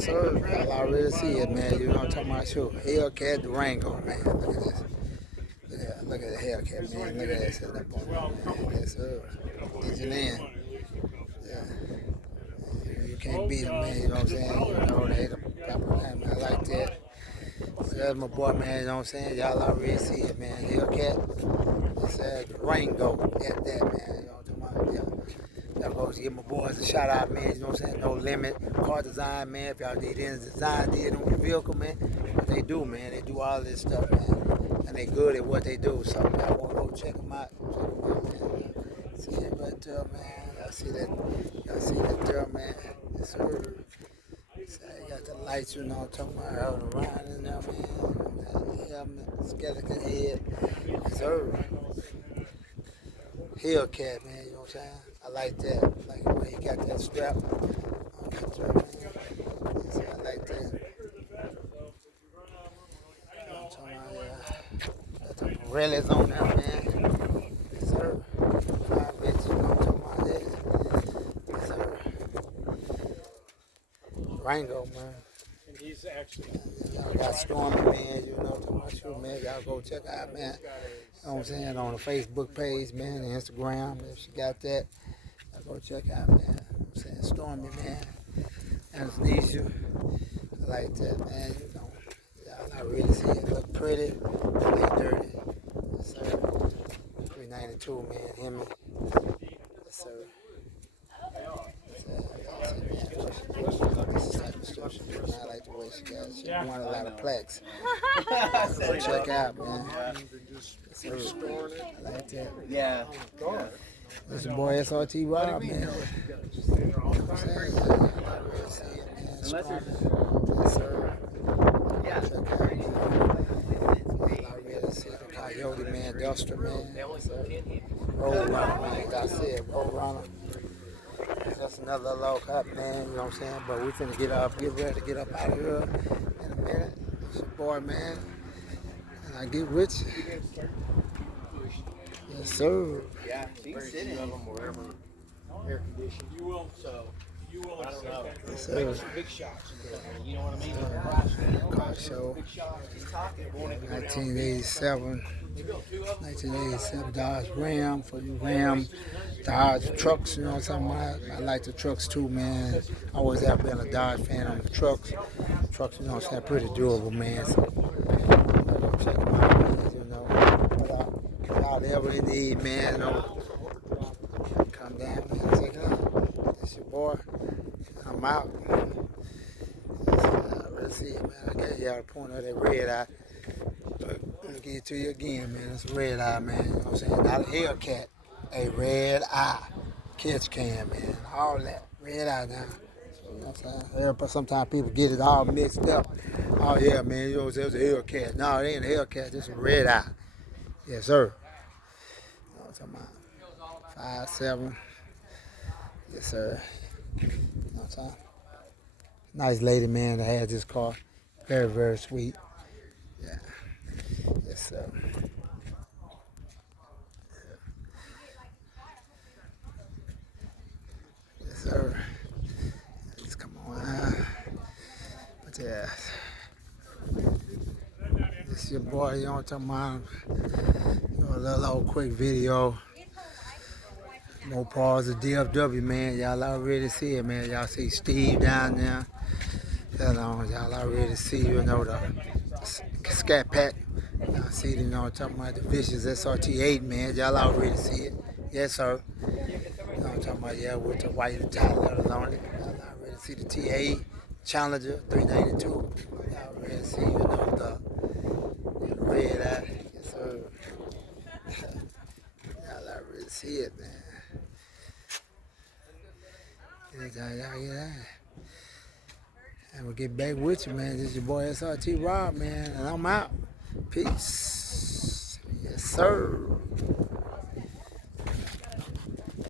sir. Y'all already see it, man. You know what I'm talking about? Sure. Hellcat Durango, man. Look at this. Look at the Hellcat, man. Look at that set up on it, man. Yes, sir. Disneyland. Yeah. You can't beat them, man. You know what I'm saying? You know, they the proper name. I like that. So that's my boy, man. You know what I'm saying? Y'all already see it, man. Hellcat. It's Durango at that, man. You know what I'm talking about? Yeah. Y'all go give my boys a shout out, man. You know what I'm saying? No limit. Car design, man. If y'all need any design did on your vehicle, man, what they do, man. They do all this stuff, man. And they good at what they do. So y'all want to go check them out. Man. See that right there, man. Y'all see that? Y'all see that there, man? Yes, sir. So you got the lights, you know what I'm talking about, out around in there, man. Helmet, skeleton head. Yes, sir. Hellcat, man, you know what I'm saying? I like that. Like the way he got that strap on that strap, man. So I like that. You know what I'm talking about? Yeah. Got the Pirellis on there, man. Yes, sir. 5 inch, you know what I'm talking about? Yeah. Yes, sir. Rango, man. And he's actually. Y'all got Stormy, man. You know what I'm talking about? Sure, man. Y'all go check out, man. You know what I'm saying? On the Facebook page, man, and Instagram. If she got that, y'all go check out, man. You know what I'm saying? Stormy, man. Anesthesia. I like that, man. You know, y'all not really see it. Look pretty. Ain't dirty. Yes, sir. 392, man. Hemi. Yes, sir. I like the way she got it. She won a lot of plaques. So check out, man. Yes, sir. I like that. Yeah. That's your boy SRT Rob, man. You know what I'm saying? Yes, sir. Yeah. Check out, man. I really see the Coyote, man. Duster, man. Yes, sir. Road runner, man. Like I said, road runner. That's another low cut, man. You know what I'm saying? But we finna get ready to get up out of here in a minute. It's your boy, man. And I get with you. Yes, sir. Yeah. She's sitting. Wherever air conditioned. You will. So. You will. I don't know. Yes, sir. Big shots. You know what I mean? Car show. He's talking. 1987. 1987 Dodge Ram for you Ram Dodge trucks, you know what I'm talking about? I like the trucks too, man. I always have been a Dodge fan on the trucks. Trucks, you know what I'm saying, pretty durable, man. So go check them out, man, you know. If y'all ever in need, man, you know, come down, man, check it out. That's your boy. I'm out. I really see it, man. I got y'all a point of that red eye. Let me get it to you again, man. It's a red eye, man. You know what I'm saying? Not a Hellcat, a red eye. Catch cam, man. All that. Red eye now. So, you know what I'm saying? But sometimes people get it all mixed up. Oh, yeah, man. You know what I'm saying? It's a Hellcat. No, it ain't a Hellcat. It's a red eye. Yes, sir. You know what I'm talking about? 5'7". Yes, sir. You know what I'm saying? Nice lady, man, that had this car. Very, very sweet. Yeah. Yes, sir. Yes, sir. Just come on. But yeah. This is your boy, you know what I'm talking about? You know, a little old quick video. Mopar's a DFW, man. Y'all already see it, man. Y'all see Steve down there. You know, y'all already see, you know, the Scat Pack. Y'all see, you know, talking about the Vicious SRT8, man. Y'all already see it. Yes, sir. You know, I'm talking about, yeah, with the white top letters on it. Y'all already see the TA Challenger 392. Y'all already see, you know, the red eye. Yes, sir. Y'all already see it, man. Y'all get that. And we'll get back with you, man. This is your boy SRT Rob, man. And I'm out. Peace. Yes, sir.